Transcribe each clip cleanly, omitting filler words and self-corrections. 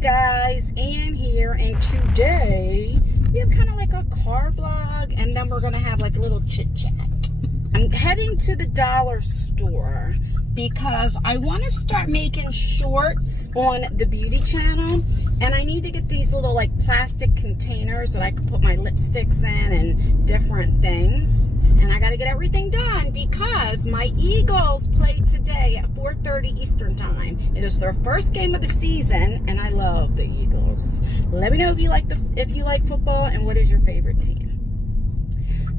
guys, Ann here, and today we have kind of like a car vlog, and then we're gonna have like a little chit chat. I'm heading to the dollar store because I want to start making shorts on the beauty channel, and I need to get these little like plastic containers that I can put my lipsticks in and different things. And I got to get everything done because my Eagles play today at 4:30 Eastern time. It is their first game of the season, and I love the Eagles. Let me know if you like football, and what is your favorite team.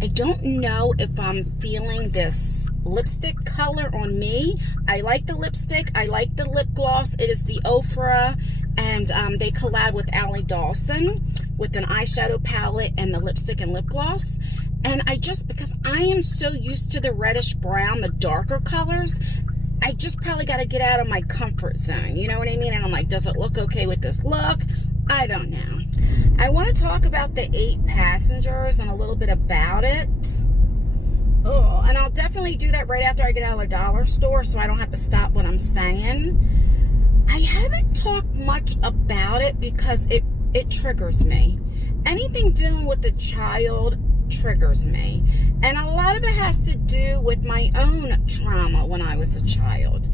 I don't know if I'm feeling this lipstick color on me. I like the lipstick. I like the lip gloss. It is the Ofra, and they collab with Allie Dawson with an eyeshadow palette and the lipstick and lip gloss. And because I am so used to the reddish brown, the darker colors, I just probably got to get out of my comfort zone. You know what I mean? And I'm like, does it look okay with this look? I don't know. I want to talk about the 8 passengers and a little bit about it. Oh, and I'll definitely do that right after I get out of the dollar store so I don't have to stop what I'm saying. I haven't talked much about it because it triggers me. Anything dealing with a child triggers me, and a lot of it has to do with my own trauma when I was a child.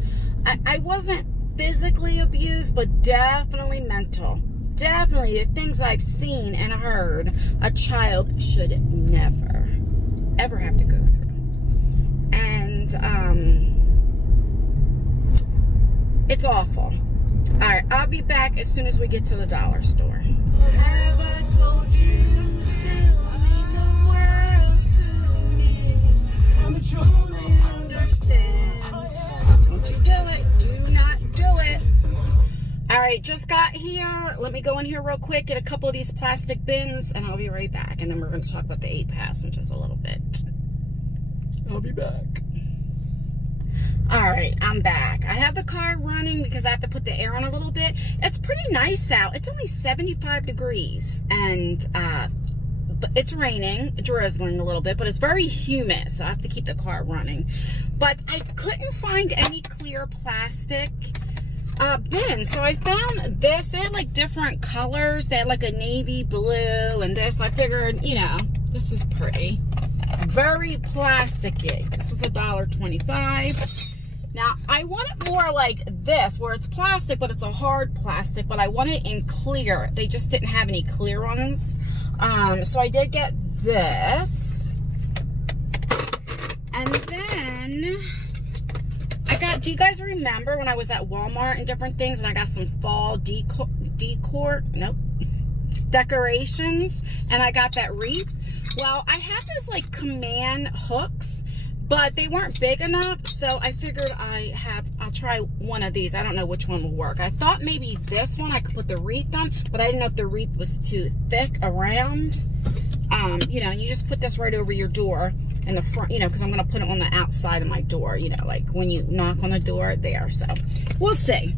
I wasn't physically abused, but definitely mental. Definitely the things I've seen and heard a child should never ever have to go through. And it's awful. Alright, I'll be back as soon as we get to the dollar store. Have I told you still mean the world to me? I'm truly understand. Don't you do it. Do not do it. Alright, just got here. Let me go in here real quick, get a couple of these plastic bins, and I'll be right back. And then we're going to talk about the 8 passengers a little bit. I'll be back. Alright, I'm back. I have the car running because I have to put the air on a little bit. It's pretty nice out. It's only 75 degrees, and but it's raining, drizzling a little bit, but it's very humid, so I have to keep the car running. But I couldn't find any clear plastic bin, so I found this. They had like different colors. They had like a navy blue and this. I figured, you know, this is pretty. It's very plasticky. This was $1.25. Now I want it more like this, where it's plastic, but it's a hard plastic. But I want it in clear. They just didn't have any clear ones. So I did get this, and then do you guys remember when I was at Walmart and different things, and I got some fall decorations, and I got that wreath? Well, I have those like command hooks, but they weren't big enough, so I figured I'll try one of these. I don't know which one will work. I thought maybe this one I could put the wreath on, but I didn't know if the wreath was too thick around. You know, you just put this right over your door in the front, you know, because I'm going to put it on the outside of my door, you know, like when you knock on the door there. So we'll see.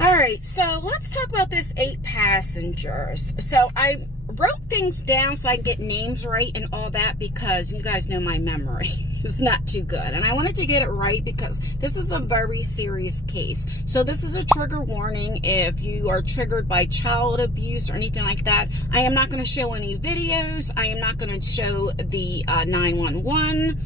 All right, so let's talk about this 8 passengers. So I wrote things down so I can get names right and all that, because you guys know my memory is not too good, and I wanted to get it right because this is a very serious case. So this is a trigger warning. If you are triggered by child abuse or anything like that, I am not going to show any videos. I am not going to show the 911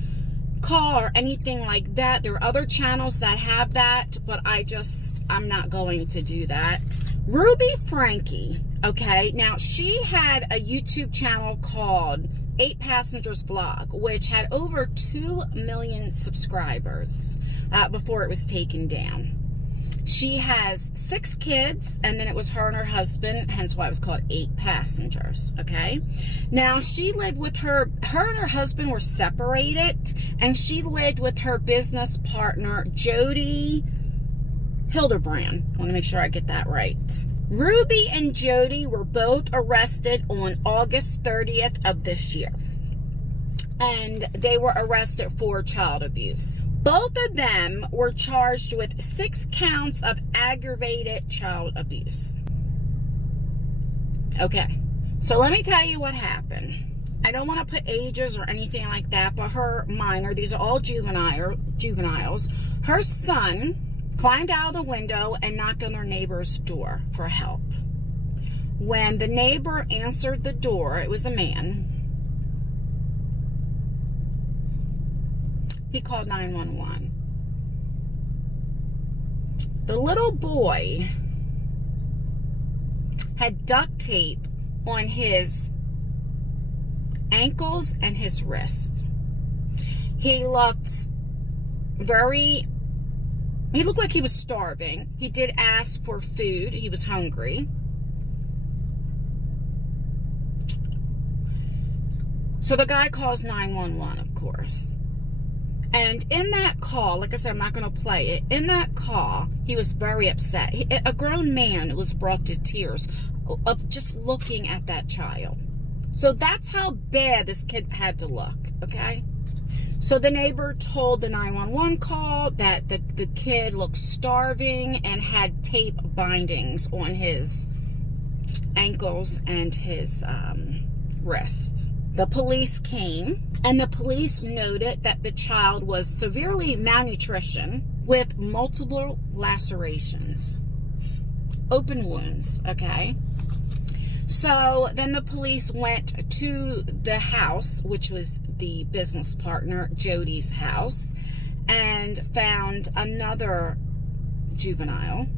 call or anything like that. There are other channels that have that, but I'm not going to do that. Ruby Franke, okay, now she had a YouTube channel called 8 Passengers Vlog, which had over 2 million subscribers before it was taken down. She has 6 kids, and then it was her and her husband, hence why it was called 8 Passengers, okay? Now, she lived with her and her husband were separated, and she lived with her business partner, Jody Hildebrand. I want to make sure I get that right. Ruby and Jody were both arrested on August 30th of this year, and they were arrested for child abuse. Both of them were charged with 6 counts of aggravated child abuse. Okay, so let me tell you what happened. I don't want to put ages or anything like that, but her minor, these are all juveniles. Her son climbed out of the window and knocked on their neighbor's door for help. When the neighbor answered the door, it was a man. He called 911. The little boy had duct tape on his ankles and his wrists. He looked like he was starving. He did ask for food. He was hungry. So the guy calls 911, of course. And in that call, like I said, I'm not going to play it. In that call, he was very upset. A grown man was brought to tears of just looking at that child. So that's how bad this kid had to look, okay? So the neighbor told the 911 call that the kid looked starving and had tape bindings on his ankles and his wrists. The police came, and the police noted that the child was severely malnutrition with multiple lacerations, open wounds, okay? So then the police went to the house, which was the business partner, Jody's house, and found another juvenile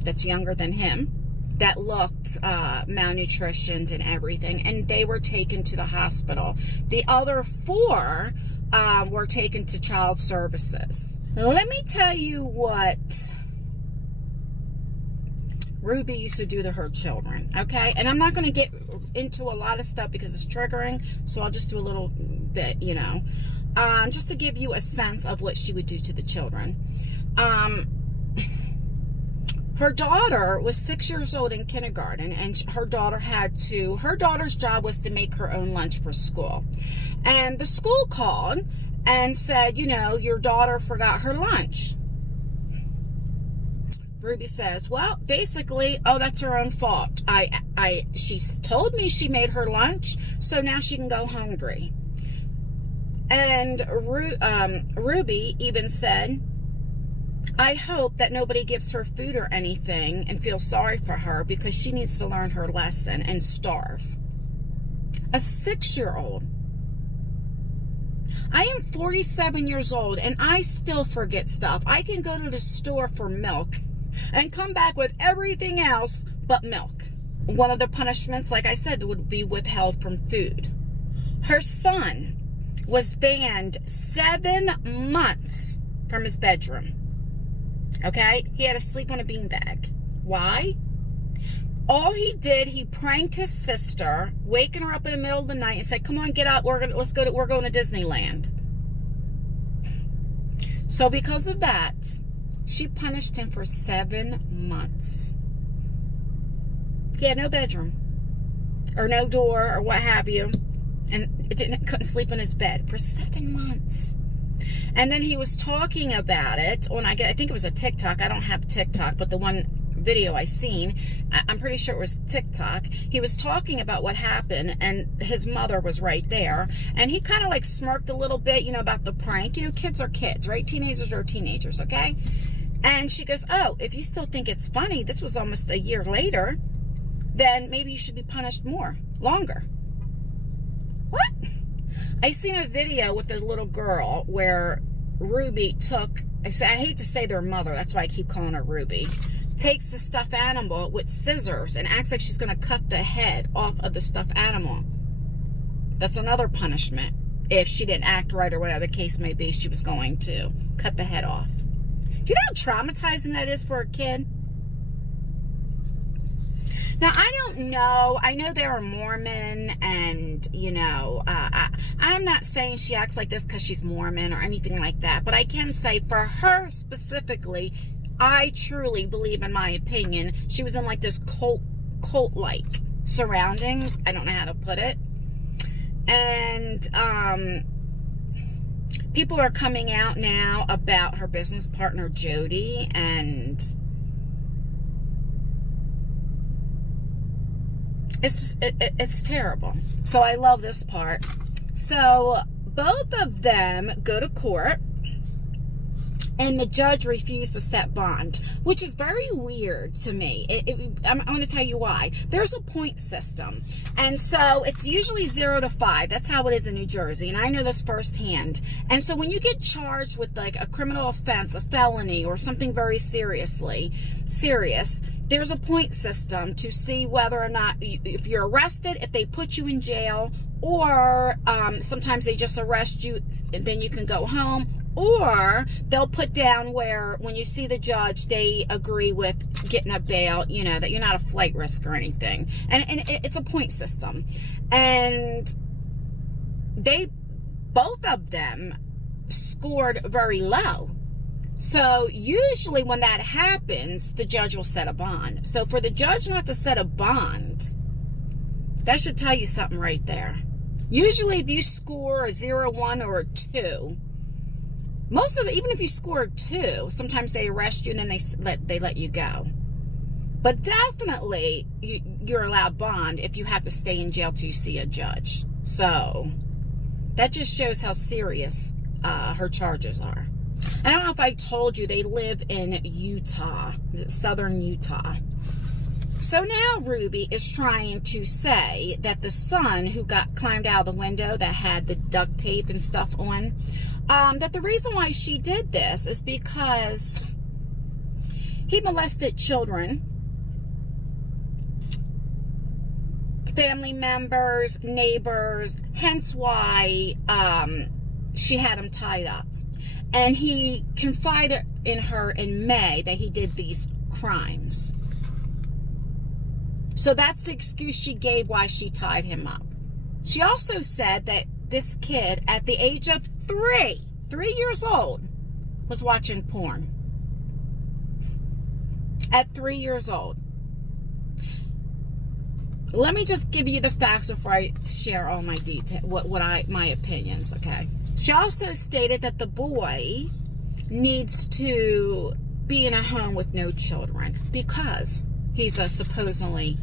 that's younger than him that looked malnutritioned and everything, and they were taken to the hospital. The other 4 were taken to child services. Let me tell you what Ruby used to do to her children, okay? And I'm not going to get into a lot of stuff because it's triggering, so I'll just do a little bit, you know, just to give you a sense of what she would do to the children. Her daughter was 6 years old in kindergarten, and her daughter's job was to make her own lunch for school. And the school called and said, you know, your daughter forgot her lunch. Ruby says, well, basically, oh, that's her own fault. She told me she made her lunch, so now she can go hungry. And Ruby even said, I hope that nobody gives her food or anything and feels sorry for her because she needs to learn her lesson and starve. A 6-year-old. I am 47 years old and I still forget stuff. I can go to the store for milk and come back with everything else but milk. One of the punishments, like I said, would be withheld from food. Her son was banned 7 months from his bedroom. Okay? He had to sleep on a beanbag. Why? All he did, he pranked his sister, waking her up in the middle of the night and said, come on, get up, we're going to Disneyland. So because of that, she punished him for 7 months. He had no bedroom or no door or what have you, and couldn't sleep in his bed for 7 months. And then he was talking about it on, I think it was a TikTok. I don't have TikTok, but the one video I seen, I'm pretty sure it was TikTok. He was talking about what happened, and his mother was right there. And he kind of like smirked a little bit, you know, about the prank. You know, kids are kids, right? Teenagers are teenagers, okay? And she goes, oh, if you still think it's funny, this was almost a year later, then maybe you should be punished longer. What? I seen a video with a little girl where Ruby took, I hate to say their mother, that's why I keep calling her Ruby, takes the stuffed animal with scissors and acts like she's going to cut the head off of the stuffed animal. That's another punishment. If she didn't act right or whatever the case may be, she was going to cut the head off. Do you know how traumatizing that is for a kid? Now, I don't know. I know they're a Mormon, and, you know, I'm not saying she acts like this because she's Mormon or anything like that. But I can say for her specifically, I truly believe, in my opinion, she was in like this cult-like surroundings. I don't know how to put it. And people are coming out now about her business partner, Jody, and it's terrible. So I love this part. So both of them go to court, and the judge refused to set bond, which is very weird to me. I'm going to tell you why. There's a point system, and so it's usually 0 to 5. That's how it is in New Jersey, and I know this firsthand. And so when you get charged with like a criminal offense, a felony, or something very serious, there's a point system to see whether or not, if you're arrested, if they put you in jail, or sometimes they just arrest you and then you can go home, or they'll put down where when you see the judge, they agree with getting a bail, you know, that you're not a flight risk or anything. And it's a point system. And both of them scored very low. So usually when that happens, the judge will set a bond. So for the judge not to set a bond, that should tell you something right there. Usually if you score a 0, 1, or a 2, even if you score a 2, sometimes they arrest you and then they let you go. But definitely you're allowed bond if you have to stay in jail till you see a judge. So that just shows how serious her charges are. I don't know if I told you, they live in Utah, southern Utah. So now Ruby is trying to say that the son who climbed out of the window that had the duct tape and stuff on, that the reason why she did this is because he molested children, family members, neighbors, hence why she had him tied up. And he confided in her in May that he did these crimes. So that's the excuse she gave why she tied him up. She also said that this kid at the age of 3 years old, was watching porn. At 3 years old. Let me just give you the facts before I share all my my opinions, okay? She also stated that the boy needs to be in a home with no children because he's a supposedly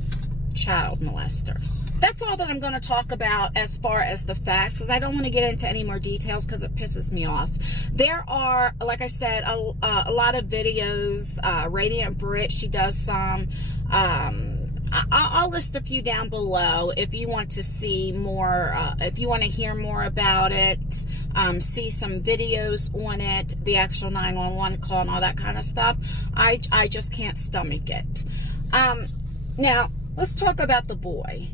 child molester. That's all that I'm going to talk about as far as the facts, because I don't want to get into any more details because it pisses me off. There are, like I said, a lot of videos. Radiant Brit, she does some. I'll list a few down below if you want to see more, if you want to hear more about it, see some videos on it, the actual 911 call and all that kind of stuff. I just can't stomach it. Now, let's talk about the boy.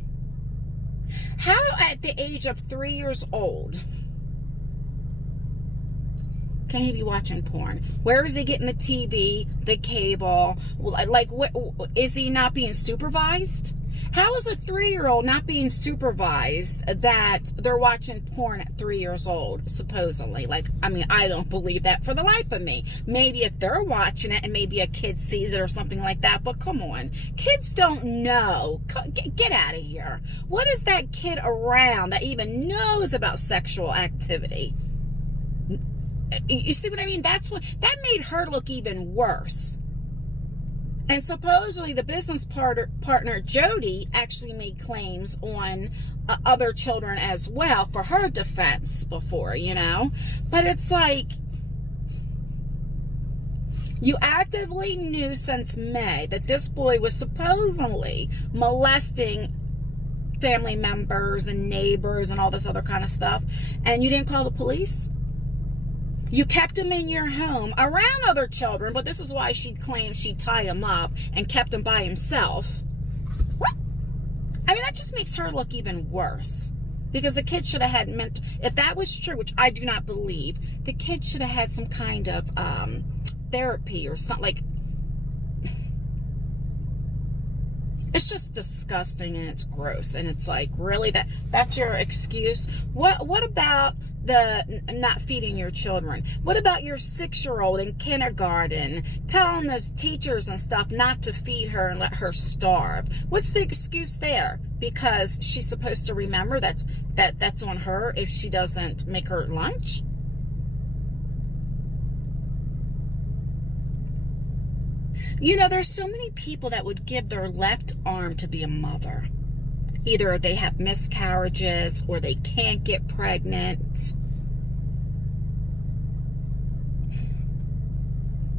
How at the age of 3 years old can he be watching porn? Where is he getting the TV, the cable? Like, what, is he not being supervised? How is a 3-year-old not being supervised that they're watching porn at 3 years old, supposedly? Like, I mean, I don't believe that for the life of me. Maybe if they're watching it and maybe a kid sees it or something like that, but come on. Kids don't know. Get out of here. What is that kid around that even knows about sexual activity? You see what I mean? That made her look even worse. And supposedly the business partner Jody actually made claims on other children as well for her defense before, you know. But it's like, you actively knew since May that this boy was supposedly molesting family members and neighbors and all this other kind of stuff, and you didn't call the police? You kept him in your home around other children, but this is why she claims she tied him up and kept him by himself. I mean, that just makes her look even worse. Because the kid should have had if that was true, which I do not believe, the kid should have had some kind of therapy or something. Like, it's just disgusting and it's gross. And it's like, really, that's your excuse? What about the not feeding your children? What about your 6-year-old in kindergarten telling the teachers and stuff not to feed her and let her starve? What's the excuse there? Because she's supposed to remember that's on her if she doesn't make her lunch? You know, there's so many people that would give their left arm to be a mother. Either they have miscarriages or they can't get pregnant.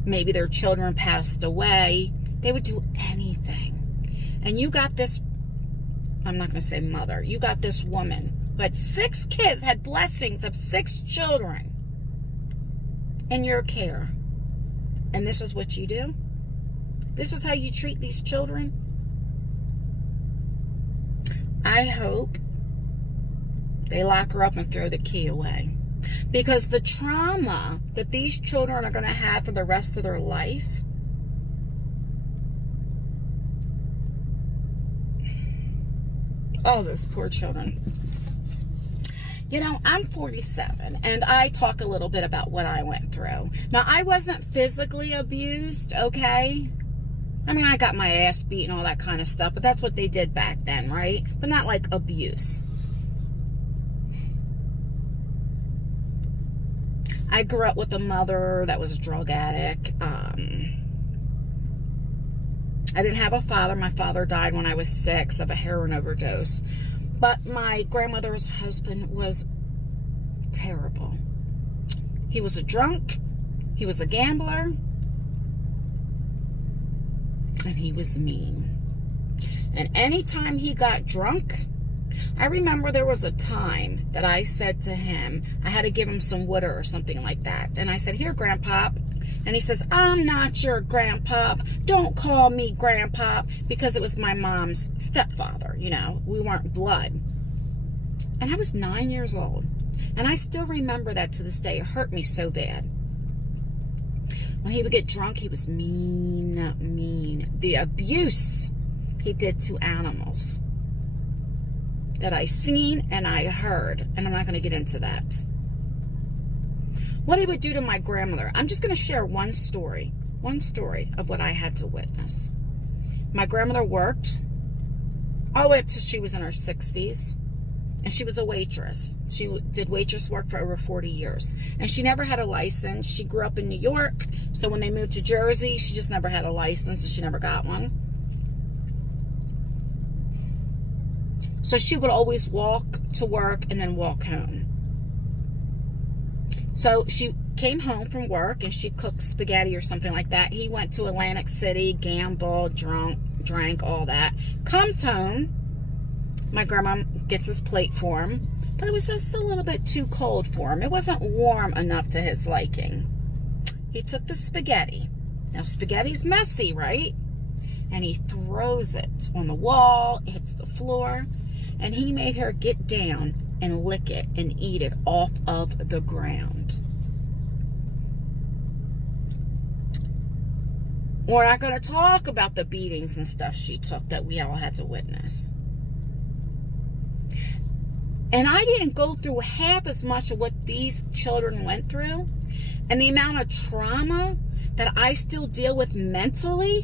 maybe their children passed away. They would do anything. And you got this, I'm not going to say mother, you got this woman who had 6 kids, had blessings of 6 children in your care. And this is what you do? This is how you treat these children? I hope they lock her up and throw the key away. Because the trauma that these children are going to have for the rest of their life, oh, those poor children. You know, I'm 47, and I talk a little bit about what I went through. Now, I wasn't physically abused, okay? I mean, I got my ass beat and all that kind of stuff, but that's what they did back then, right? But not like abuse. I grew up with a mother that was a drug addict. I didn't have a father. My father died when I was 6 of a heroin overdose. But my grandmother's husband was terrible. He was a drunk. He was a gambler. And he was mean. And anytime he got drunk, I remember there was a time that I said to him, I had to give him some water or something like that. And I said, here, Grandpop. And he says, I'm not your Grandpop. Don't call me Grandpop. Because it was my mom's stepfather. You know, we weren't blood. And I was 9 years old. And I still remember that to this day. It hurt me so bad. When he would get drunk, he was mean, mean. The abuse he did to animals that I seen and I heard, and I'm not going to get into that. What he would do to my grandmother. I'm just going to share one story of what I had to witness. My grandmother worked all the way up till she was in her 60s, and she was a waitress. She did waitress work for over 40 years, and she never had a license. She grew up in New York, so when they moved to Jersey, she just never had a license, and she never got one. So she would always walk to work and then walk home. So she came home from work and she cooked spaghetti or something like that. He went to Atlantic City, gambled, drank, all that. Comes home. My grandma gets his plate for him. But it was just a little bit too cold for him. It wasn't warm enough to his liking. He took the spaghetti. Now, spaghetti's messy, right? And he throws it on the wall. It hits the floor. And he made her get down and lick it and eat it off of the ground. We're not going to talk about the beatings and stuff she took that we all had to witness. And I didn't go through half as much of what these children went through. And the amount of trauma that I still deal with mentally.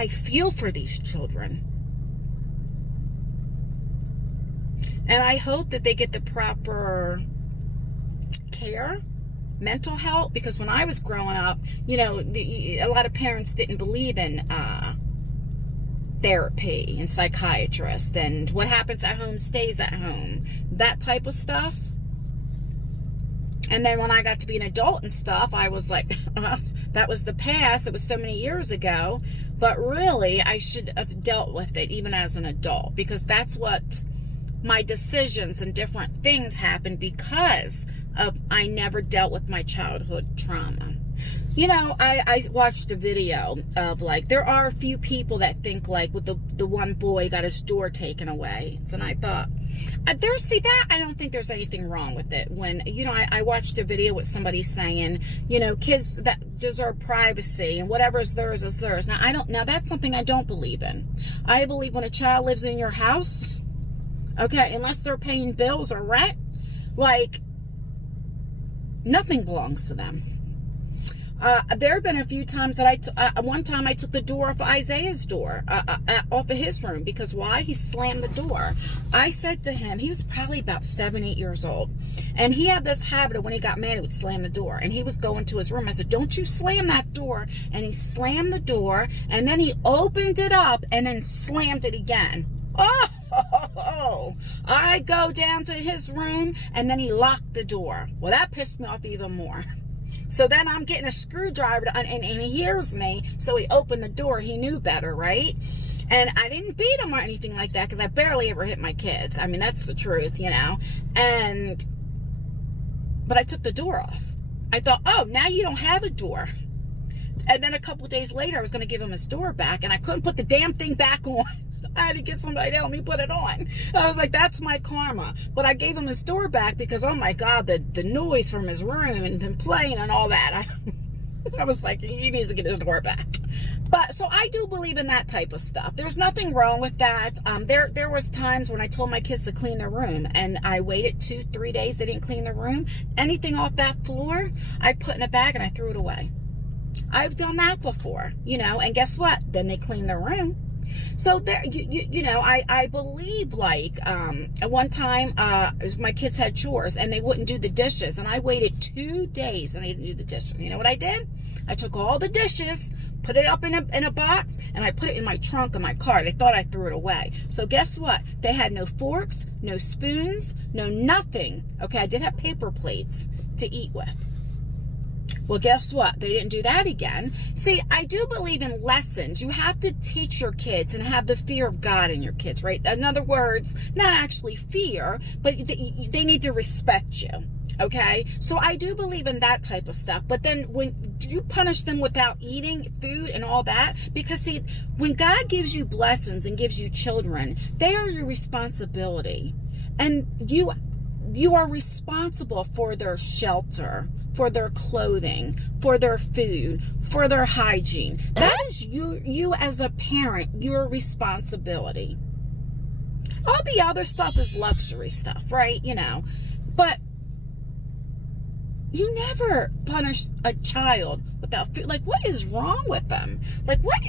I feel for these children. And I hope that they get the proper care, mental health, because when I was growing up, you know, a lot of parents didn't believe in therapy and psychiatrists, and what happens at home stays at home, that type of stuff. And then when I got to be an adult and stuff, I was like, that was the past. It was so many years ago. But really, I should have dealt with it even as an adult, because that's what my decisions and different things happened because of I never dealt with my childhood trauma. You know, I watched a video of, like, there are a few people that think, like, with the one boy got his door taken away. And I thought, see that? I don't think there's anything wrong with it. When, you know, I watched a video with somebody saying, you know, kids that deserve privacy and whatever is theirs is theirs. Now that's something I don't believe in. I believe when a child lives in your house, okay, unless they're paying bills or rent, like, nothing belongs to them. There have been a few times that one time I took the door off Isaiah's door, off of his room, because why? He slammed the door. I said to him, he was probably about 7, 8 years old, and he had this habit of when he got mad, he would slam the door, and he was going to his room. I said, don't you slam that door, and he slammed the door, and then he opened it up, and then slammed it again. Oh, no. I go down to his room, and then he locked the door. Well, that pissed me off even more. So then I'm getting a screwdriver, and he hears me, so he opened the door. He knew better, right? And I didn't beat him or anything like that, because I barely ever hit my kids. I mean, that's the truth, you know. But I took the door off. I thought, oh, now you don't have a door. And then a couple of days later, I was going to give him his door back, and I couldn't put the damn thing back on. I had to get somebody to help me put it on. I was like, that's my karma. But I gave him his door back because, oh my God, the noise from his room and been playing and all that. I was like, he needs to get his door back. But so I do believe in that type of stuff. There's nothing wrong with that. There was times when I told my kids to clean their room, and I waited 2-3 days. They didn't clean their room. Anything off that floor, I put in a bag and I threw it away. I've done that before, you know, and guess what? Then they clean their room. So there, you know, I believe, like, at one time, my kids had chores and they wouldn't do the dishes, and I waited 2 days and they didn't do the dishes. You know what I did? I took all the dishes, put it up in a box, and I put it in my trunk of my car. They thought I threw it away. So guess what? They had no forks, no spoons, no nothing. Okay, I did have paper plates to eat with. Well, guess what? They didn't do that again. See, I do believe in lessons. You have to teach your kids and have the fear of God in your kids, right? In other words, not actually fear, but they need to respect you, okay? So I do believe in that type of stuff. But then when you punish them without eating food and all that, because see, when God gives you blessings and gives you children, they are your responsibility. And you are responsible for their shelter, for their clothing, for their food, for their hygiene. That is you as a parent, your responsibility. All the other stuff is luxury stuff, right? You know, but you never punish a child without food. Like, what is wrong with them? Like, what?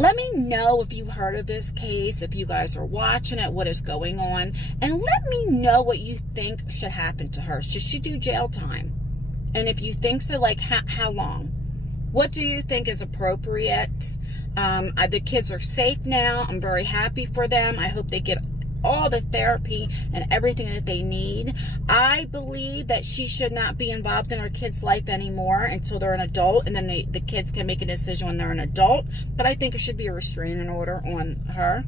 Let me know if you heard of this case, if you guys are watching it, what is going on. And let me know what you think should happen to her. Should she do jail time? And if you think so, like, how long? What do you think is appropriate? The kids are safe now. I'm very happy for them. I hope they get all the therapy and everything that they need. I believe that she should not be involved in her kid's life anymore until they're an adult, and then the kids can make a decision when they're an adult. But I think it should be a restraining order on her.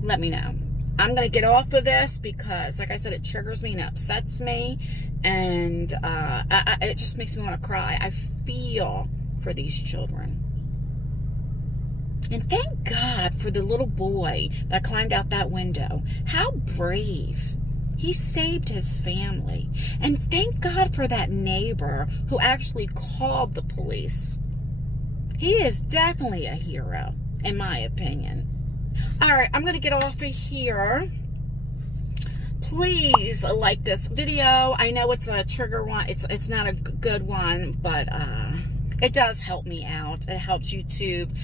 Let me know. I'm going to get off of this because, like I said, it triggers me and upsets me, and it just makes me want to cry. I feel for these children. And thank God for the little boy that climbed out that window. How brave. He saved his family. And thank God for that neighbor who actually called the police. He is definitely a hero, in my opinion. All right, I'm going to get off of here. Please like this video. I know it's a trigger one. It's not a good one, but it does help me out. It helps YouTube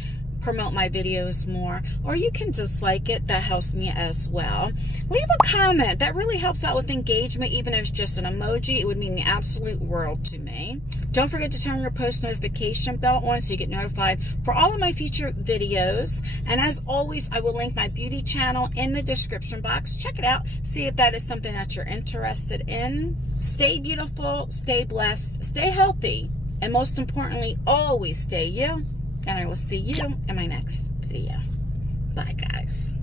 promote my videos more, or you can dislike it. That helps me as well. Leave a comment. That really helps out with engagement. Even if it's just an emoji, it would mean the absolute world to me. Don't forget to turn your post notification bell on so you get notified for all of my future videos. And as always, I will link my beauty channel in the description box. Check it out. See if that is something that you're interested in. Stay beautiful, stay blessed, stay healthy, and most importantly, always stay you. And I will see you in my next video. Bye, guys.